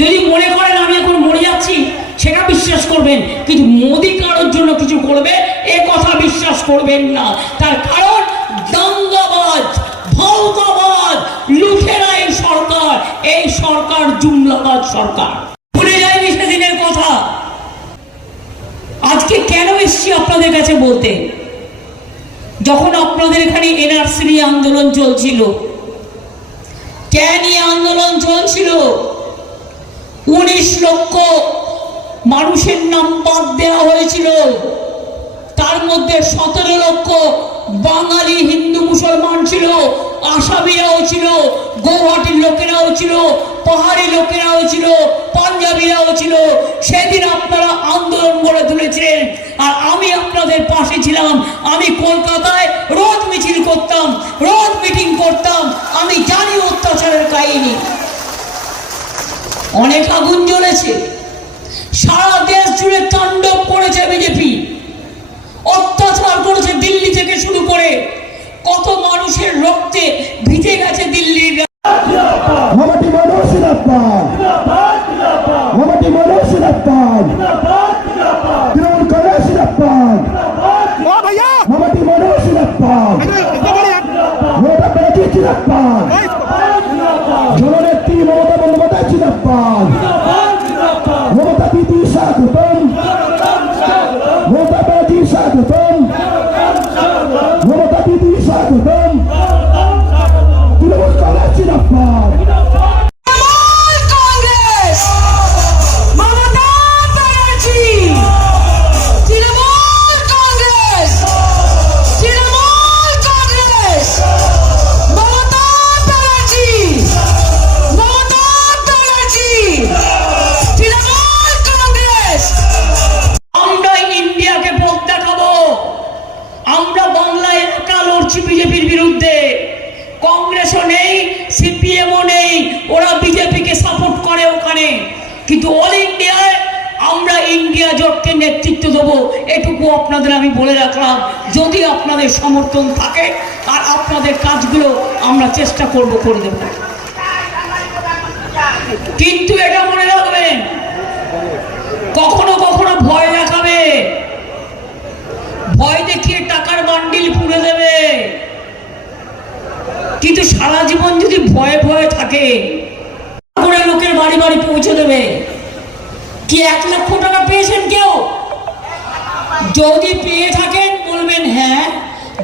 যদি মনে করেন আমি এখন মরে যাচ্ছি, সেটা বিশ্বাস করবেন। কিন্তু মোদি কারোর জন্য কিছু করবে, এ কথা বিশ্বাস করবেন না। তার কারণ দাঙ্গাবাজ, ভৌতাবাজ, লুঠেরা এই সরকার এই সরকার জুমলাবাজ সরকার। ভুলে যায়নি সেদিনের কথা। আজকে কেন এসছি আপনাদের কাছে বলতে? যখন আপনাদের এখানে এনআরসি আন্দোলন চলছিল কেন আন্দোলন চলছিল? উনিশ লক্ষ মানুষের নাম বাদ দেওয়া হয়েছিল। তার মধ্যে সতেরো লক্ষ বাঙালি, হিন্দু, মুসলমান ছিল, আসামিরাও ছিল, গৌহাটির লোকেরাও ছিল, পাহাড়ি লোকেরাও ছিল, পাঞ্জাবিরাও ছিল। সেদিন আপনারা আন্দোলন গড়ে তুলেছিলেন। আর আমি আপনাদের পাশে ছিলাম। আমি কলকাতায় রোজ মিছিল করতাম রোজ মিটিং করতাম আমি জানি অত্যাচারের কাহিনী অনেক আগুন জ্বলেছে। সারা দেশ জুড়ে তাণ্ডব করেছে বিজেপি অত্যাচার করেছে দিল্লি থেকে শুরু করে। কত মানুষের রক্তে ভিজে গেছে দিল্লির Portanto, কিন্তু অল ইন্ডিয়ায় আমরা ইন্ডিয়া জোটকে নেতৃত্ব দেবো, এটুকু আপনাদের আমি বলে রাখলাম। যদি আপনাদের সমর্থন থাকে, আর আপনাদের কাজগুলো আমরা চেষ্টা করব করে দেব। কিন্তু এটা মনে রাখবেন, কখনো কখনো ভয় দেখাবে। ভয় দেখিয়ে টাকার বান্ডিল পুড়ে দেবে। কিন্তু সারা জীবন যদি ভয়ে ভয়ে থাকে করে লোকের বাড়ি বাড়ি পৌঁছে দেবে। কি এক লক্ষ টাকা পেয়েছেন কেউ? যদি পেয়ে থাকেন, বলবেন হ্যাঁ।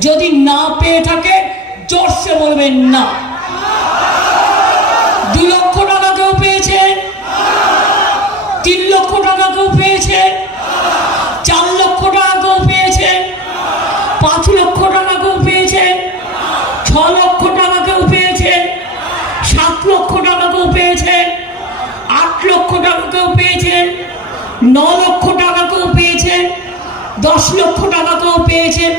যদি না পেয়ে থাকেন, জোরসে বলবেন না। দু লক্ষ টাকা কেউ পেয়েছেন? তিন লক্ষ টাকা কেউ পেয়েছেন? চার লক্ষ টাকা কেউ পেয়েছেন? পাঁচ লক্ষ টাকা কেউ পেয়েছেন লক্ষ টাকা কেউ পেয়েছেন ন লক্ষ টাকা কেউ পেয়েছেন দশ লক্ষ টাকা কেউ পেয়েছেন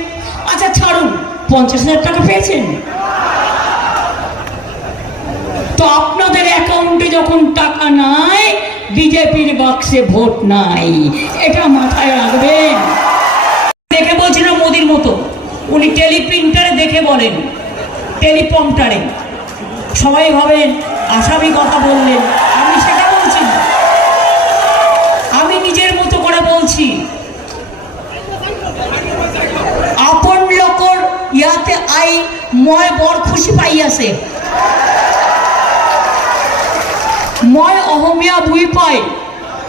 আচ্ছা ছাড়ুন, পঞ্চাশ হাজার টাকা পেয়েছেন? তো আপনাদের অ্যাকাউন্টে যখন টাকা নাই, বিজেপির বাক্সে ভোট নাই। এটা মাথায় রাখবেন। দেখে বলছি না মোদির মতো, উনি টেলিপ্রিন্টারে দেখে বলেন টেলিপম্পটারে সবাই ভাবেন, আসামি কথা বললেন আমি সেটা বলছি না। আমি নিজের মতো করে বলছি, আপন লোকর ইয়াতে আই ময় বড় খুশি পাইয়াছে মই অহমীয়া বুই পাই,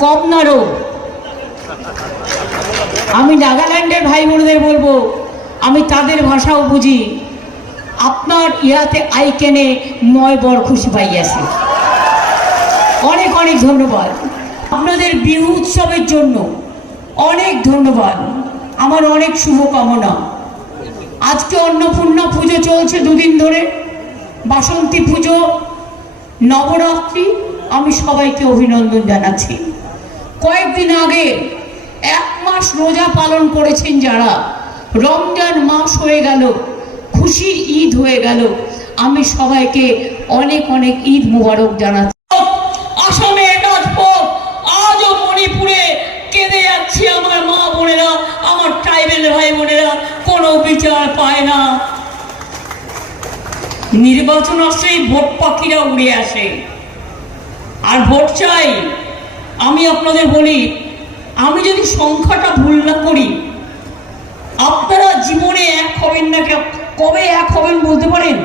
কম নাড়ো আমি নাগাল্যান্ডের ভাই বোনদের বলব, আমি তাদের ভাষাও বুঝি। আপনার ইহাতে আই কেনে ময় বড় খুশি পাইয়াছে অনেক অনেক ধন্যবাদ। আপনাদের বিহু উৎসবের জন্য অনেক ধন্যবাদ। আমার অনেক শুভকামনা। আজকে অন্নপূর্ণা পুজো চলছে দুদিন ধরে। বাসন্তী পুজো, নবরাত্রি, আমি সবাইকে অভিনন্দন জানাচ্ছি। কয়েকদিন আগে এক মাস রোজা পালন করেছেন যারা, রমজান মাস হয়ে গেল, খুশির ঈদ হয়ে গেল, আমি সবাইকে অনেক অনেক ঈদ মুবারক জানাচ্ছি আসামে রাজপথ আজও মণিপুরে কেঁদে যাচ্ছি আমার মা বোনেরা আমার ট্রাইবেল ভাই বোনেরা কোনো বিচার পায় না। নির্বাচন আসলেই ভোট পাখিরা উড়ে আসে। আর ভোট চাই, আমি আপনাদের বলি, আমি যদি সংখ্যাটা ভুল না করি, আপনারা জীবনে এক হবেন না কবে এক হবেন বলতে পারেন?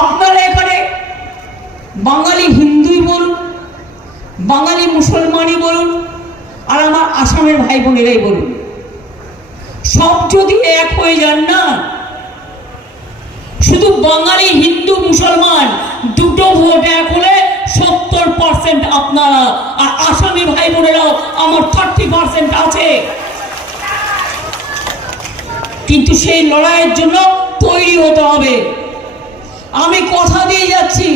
আপনারা এখানে বাঙালি হিন্দুই বলুন, বাঙালি মুসলমানই বলুন, আর আমার আসামের ভাই বোনেরাই বলুন। সব যদি এক হয়ে যান না, শুধু বাঙালি, হিন্দু, মুসলমান, দুটো ভোট এক হলে সত্তর পার্সেন্ট আপনারা, আর আসামি ভাই বোনেরাও, আমার থার্টি পার্সেন্ট আছে। কিন্তু সেই লড়াইয়ের জন্য তৈরি হতে হবে। আমি কথা দিয়ে যাচ্ছি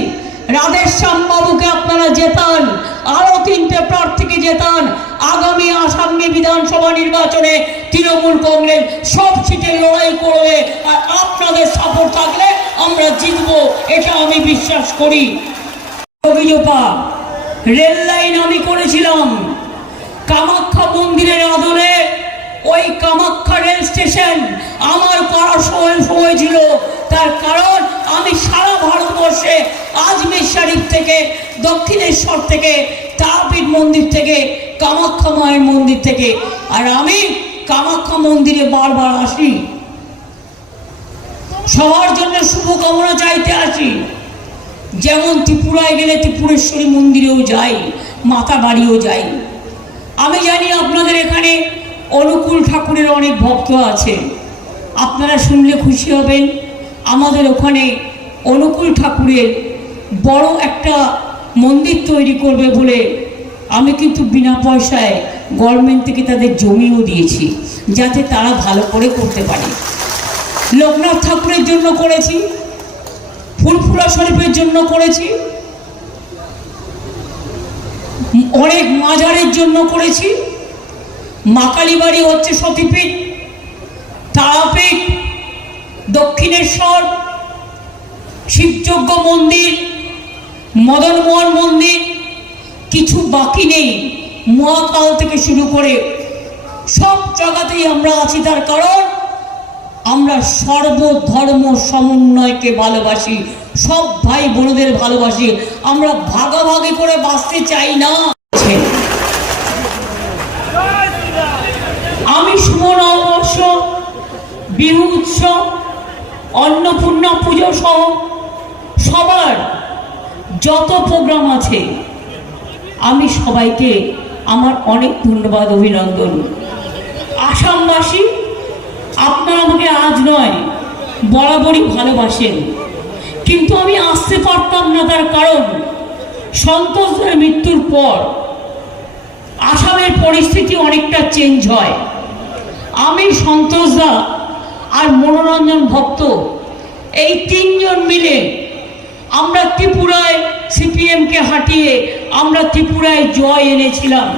রাধেশ্যাম বাবুকে আপনারা জেতান আরও তিনটে প্রার্থীকে জেতান আগামী আসামে বিধানসভা নির্বাচনে তৃণমূল কংগ্রেস সব সিটে লড়াই করবে আর আপনাদের সাপোর্ট থাকলে আমরা জিতব, এটা আমি বিশ্বাস করি। অভিযোপা রেল লাইন আমি করেছিলাম। কামাখ্যা মন্দিরের আদলে ওই কামাখ্যা রেল স্টেশন আমার করার সময় সময় ছিল। তার কারণ আমি সারা ভারতবর্ষে আজমের শরীফ থেকে, দক্ষিণেশ্বর থেকে, তারাপীঠ মন্দির থেকে, কামাখ্যা মায়ের মন্দির থেকে। আর আমি কামাখ্যা মন্দিরে বারবার আসি। সবার জন্য শুভকামনা চাইতে আসি। যেমন ত্রিপুরায় গেলে ত্রিপুরেশ্বরী মন্দিরেও যাই মাতা বাড়িও যাই। আমি জানি আপনাদের এখানে অনুকূল ঠাকুরের অনেক ভক্ত আছে। আপনারা শুনলে খুশি হবেন, আমাদের ওখানে অনুকূল ঠাকুরের বড় একটা মন্দির তৈরি করবে বলে আমি কিন্তু বিনা পয়সায় গভর্নমেন্ট থেকে তাদের জমিও দিয়েছি, যাতে তারা ভালো করে করতে পারে। লোকনাথ ঠাকুরের জন্য করেছি, ফুলফুলা শরীফের জন্য করেছি, অনেক মাজারের জন্য করেছি মাকালী বাড়ি হচ্ছে সতীপীঠ, তারাপীঠ, দক্ষিণেশ্বর, শিবযজ্ঞ মন্দির, মদনমোহন মন্দির, কিছু বাকি নেই। মহাকাল থেকে শুরু করে সব জায়গাতেই আমরা আছি তার কারণ আমরা সর্বধর্ম সমন্বয়কে ভালোবাসি, সব ভাই বোনদের ভালোবাসি। আমরা ভাগাভাগি করে বাঁচতে চাই না আমি শুভ নববর্ষ বিহু উৎসব অন্নপূর্ণা পুজো সহ সবার যত প্রোগ্রাম আছে, আমি সবাইকে আমার অনেক ধন্যবাদ, অভিনন্দন। আসামবাসী, আপনারা আমাকে আজ নয়, বরাবরই ভালোবাসেন। কিন্তু আমি আসতে পারতাম না তার কারণ, সন্তোষের মৃত্যুর পর, আসামের পরিস্থিতি অনেকটা চেঞ্জ হয়। আমি সন্তোষদা আর মনোরঞ্জন ভক্ত। এই তিনজন মিলে আমরা ত্রিপুরায় সিপিএমকে হাঁটিয়ে আমরা ত্রিপুরায় জয় এনেছিলাম।